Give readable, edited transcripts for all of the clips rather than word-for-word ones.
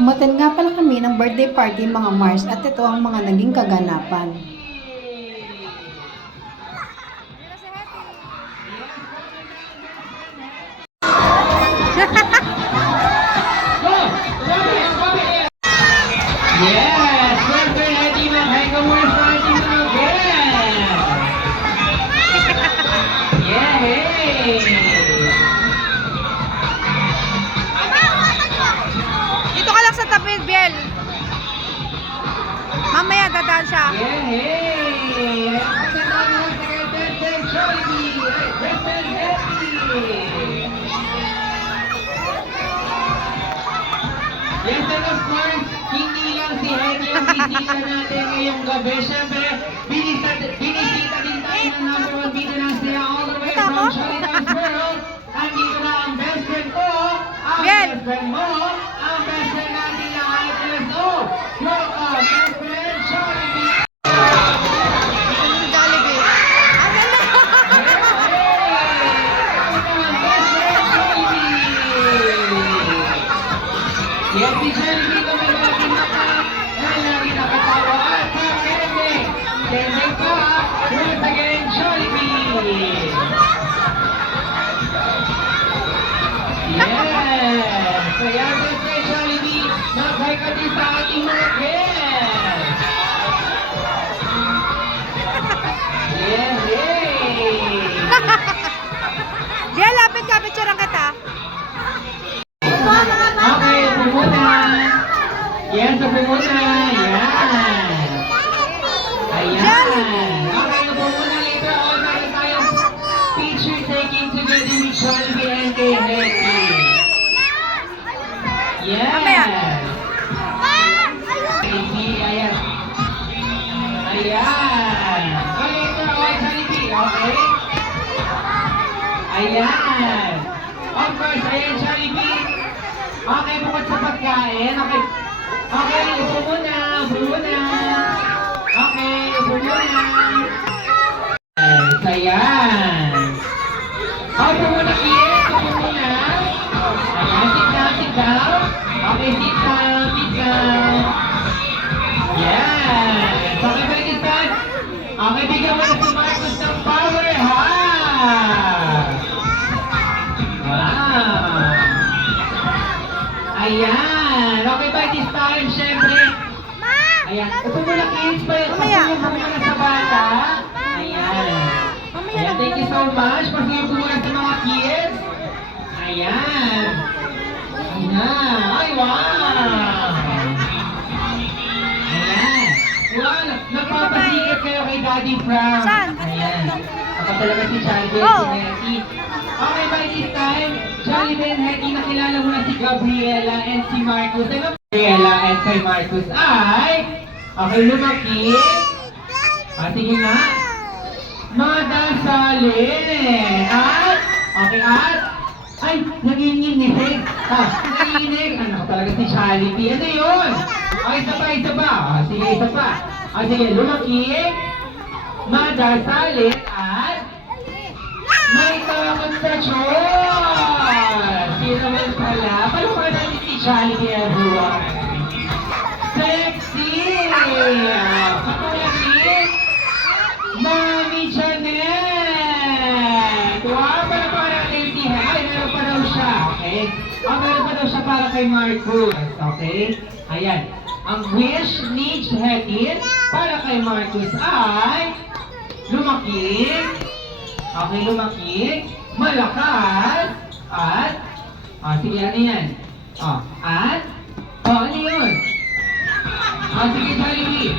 Umattend nga pala kami ng birthday party mga Mars at ito ang mga naging kaganapan. Yes! Birthday happy mga Heiko Mars party mga guests! Yay! Dito ka lang sa tabi, Biel. Mamaya dadaan siya. Yay! Happy birthday, Jollibee! Birthday happy! Yes, and of course, hindi lang si Henny ang bisita natin ngayong gabi. Siyempre, binisita din tayo ng number one bida ng Saya all the way from Jollibee's World. Andito na ang best friend ko, ang Bien. best friend mo, ang best friend natin lahat. Let's go! Welcome, best friend Jollibee! Jollibee. Ang ganda. Yes, si Jollibee ko may lagi nakatawa at sa Kende. Kende pa, once again, Jollibee. Yes! Kaya Mr. Jollibee, mag-hi ka din sa ating mga guests. Yes, yay! Biel, lapit ka. Picturean kita. Okay, upo muna. Yes, upo muna. Yan. Ayan. Okay, upo muna. Later on, meron tayong picture taking together with Jollibee and kay Henny. Yes. Ayan. Ayan. Okay, later on, Jollibee. Okay. Ayan. Of course, ayan, Jollibee. Okay, bukod sa pagkain. Okay. Okay, upo muna. Upo muna. Okay, upo muna. Yes, ayan. Upo muna, kids. Upo muna. Ayan, sit down, sit down. Okay, sit down, sit down. Yes. Okay, balik it back. Okay, bigyan mo na si Marcus ng power, ha? Wow. Ayan. Okay, by this time, syempre. Ayan. Upo mo na, kids. Mamaya. Upo mo na sa bata. Ayan. Ayan, thank you so much. Pag-upo mo na sa mga kids. Ayan. Ayan. Ay, wow. Ayan. Wow, nagpapasikat kayo kay Daddy Frank. Saan? Ayan. Ako talaga si Jollibee Oh. and si Henny. Okay, by this time, Jollibee and Henny, nakilala mo na si Gabriela and si Marcus. Ano? Gabriela and kay Marcus ay, okay, lumaki. Sige nga. Madasalin. At, okay, at, ay, nanginginig. Nanginginig. Ano talaga si Jollibee? Ano yun? Okay, isa pa. Sige, isa pa. Sige, lumaki. Madasalin at, may takot sa Diyos! Sino naman pala? Palukpan natin si Jollibee everyone. Sexy! Patulagin! Mami Janet! Wow! Palukpan natin si Ay, meron pa daw siya. Okay? Meron pa daw siya para kay Marcus. Okay? Ayan. Ang wish ni Hetty para kay Marcus ay lumaki. Okay, lumaki, malakas, at, sige, ano yan? At, ano yun? Sige, Jollibee.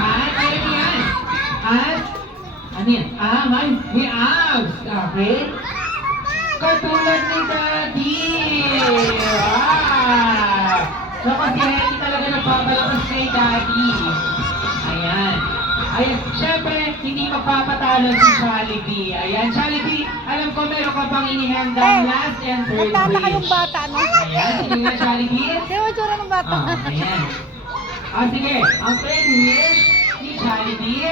At, ano yan? At, ano yan? May abs. Okay? Katulad ni Daddy. Wow! So, kasi hindi talaga nagpapalakas kay Daddy. Ayan. Ayan, syempre, hindi magpapatalo si Jollibee. Ayan, Jollibee, alam ko meron ka pang inihandang last and third Nagtataka yung wish. bata, no? Ayan, sige nga, Jollibee. Di ba tsura ng bata? Ayan. Sige, ang third wish ni Jollibee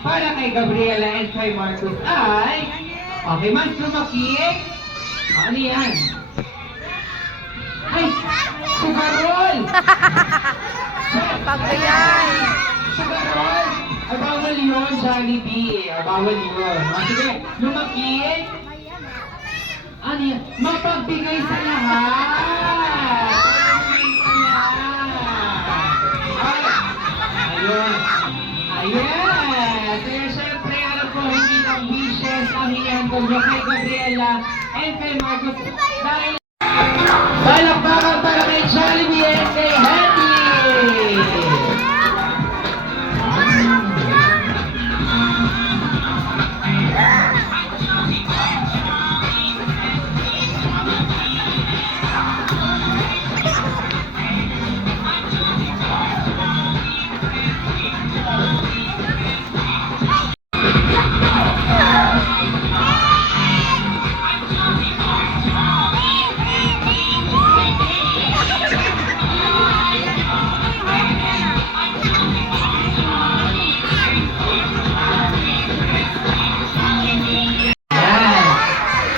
para kay Gabriela and kay Marcus ay, okay, mas lumaki. Ano yan? Ay, Pagbigay. Sa ganon, ay bawal yun, Jollibee. Ay bawal yun. Sige, lumaki. Ano yan? Mapagbigay sa lahat. Ayun. Ayan. Kaya syempre, alam ko, hindi ng wishes ang hinihan ko kay Gabriela and kay Marcos. Dahil palakpakan para kay Jollibee and kay Hattie.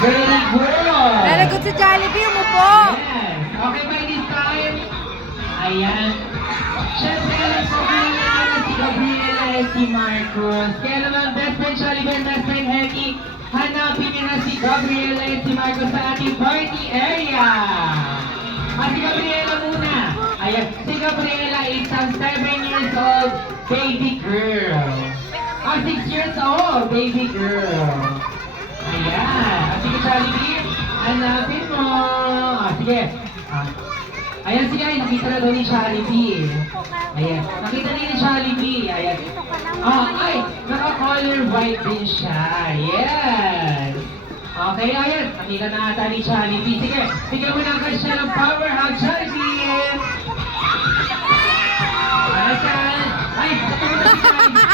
Very good! Very good si Jollibee, umupo. Yes. Okay by this time? Ayan. Siyempre, alam ko kailangan na si Gabriela at si Marcos. Kaya naman, best friend Jollibee and best friend Hetty, hanapin niyo na si Gabriela at si Marcos sa ating party area. Si Gabriela muna. Ayan. Si Gabriela is a 7 years old baby girl. 6 years old baby girl. Ayan. Sige, Jollibee. Hanapin mo. Sige. Ayan, sige. Nakita na daw ni Jollibee. Ayan. Nakita na ni Jollibee. Ayan. Ay. Naka-color white din siya. Yes. Okay, ayan. Nakita na ata ni Jollibee. Sige. Sige mo na agad siya ng power hug, Jollibee. Ayan. Ay, katulad na si Jollibee.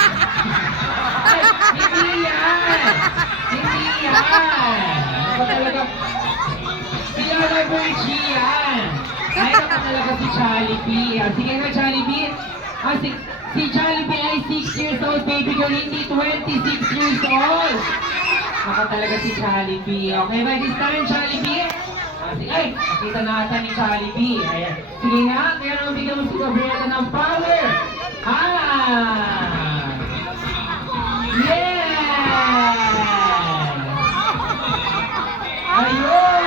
Ay, hindi yan. Hindi yan. Ako talaga. Hindi na Virgie yan. Ay, ako talaga si Jollibee. Sige nga, Jollibee. Si Jollibee ay 6 years old, baby girl, hindi 26 years old. Ako talaga si Jollibee. Okay, by this time, Jollibee? Sige, ay, nakita na ata ni Jollibee. Ayan. Sige nga, kaya naman bigyan mo si Gabriela ng power. Yes! Ayun!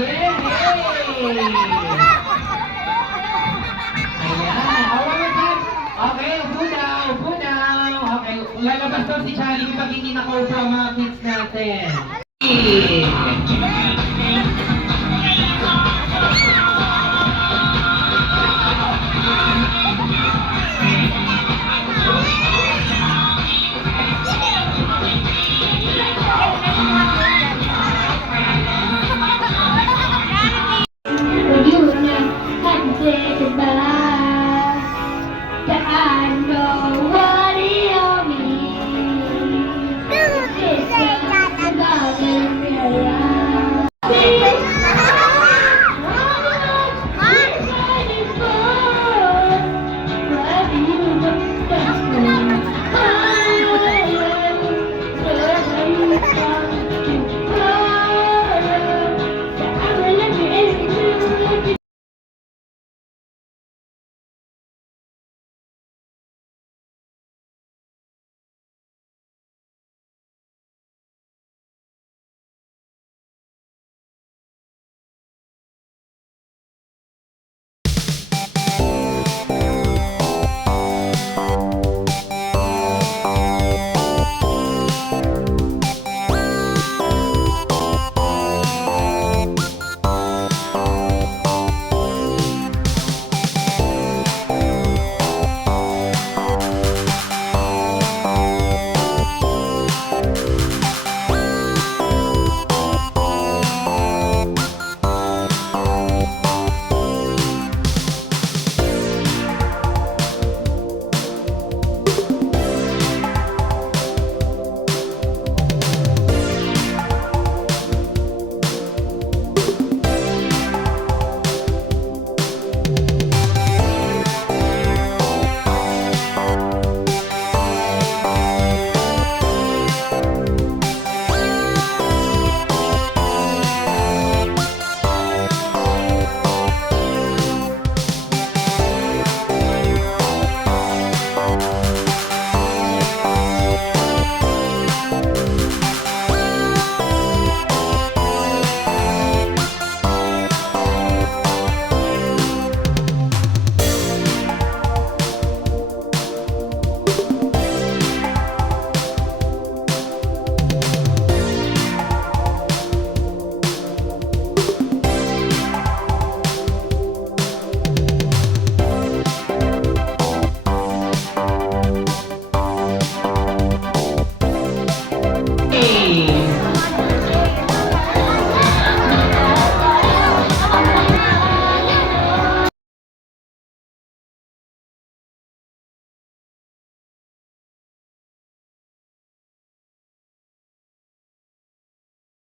Yay! Ayan. One more time. Okay, upo daw, upo daw. Okay, lalabas daw si Jollibee pag hindi nakaupo ang mga kids natin.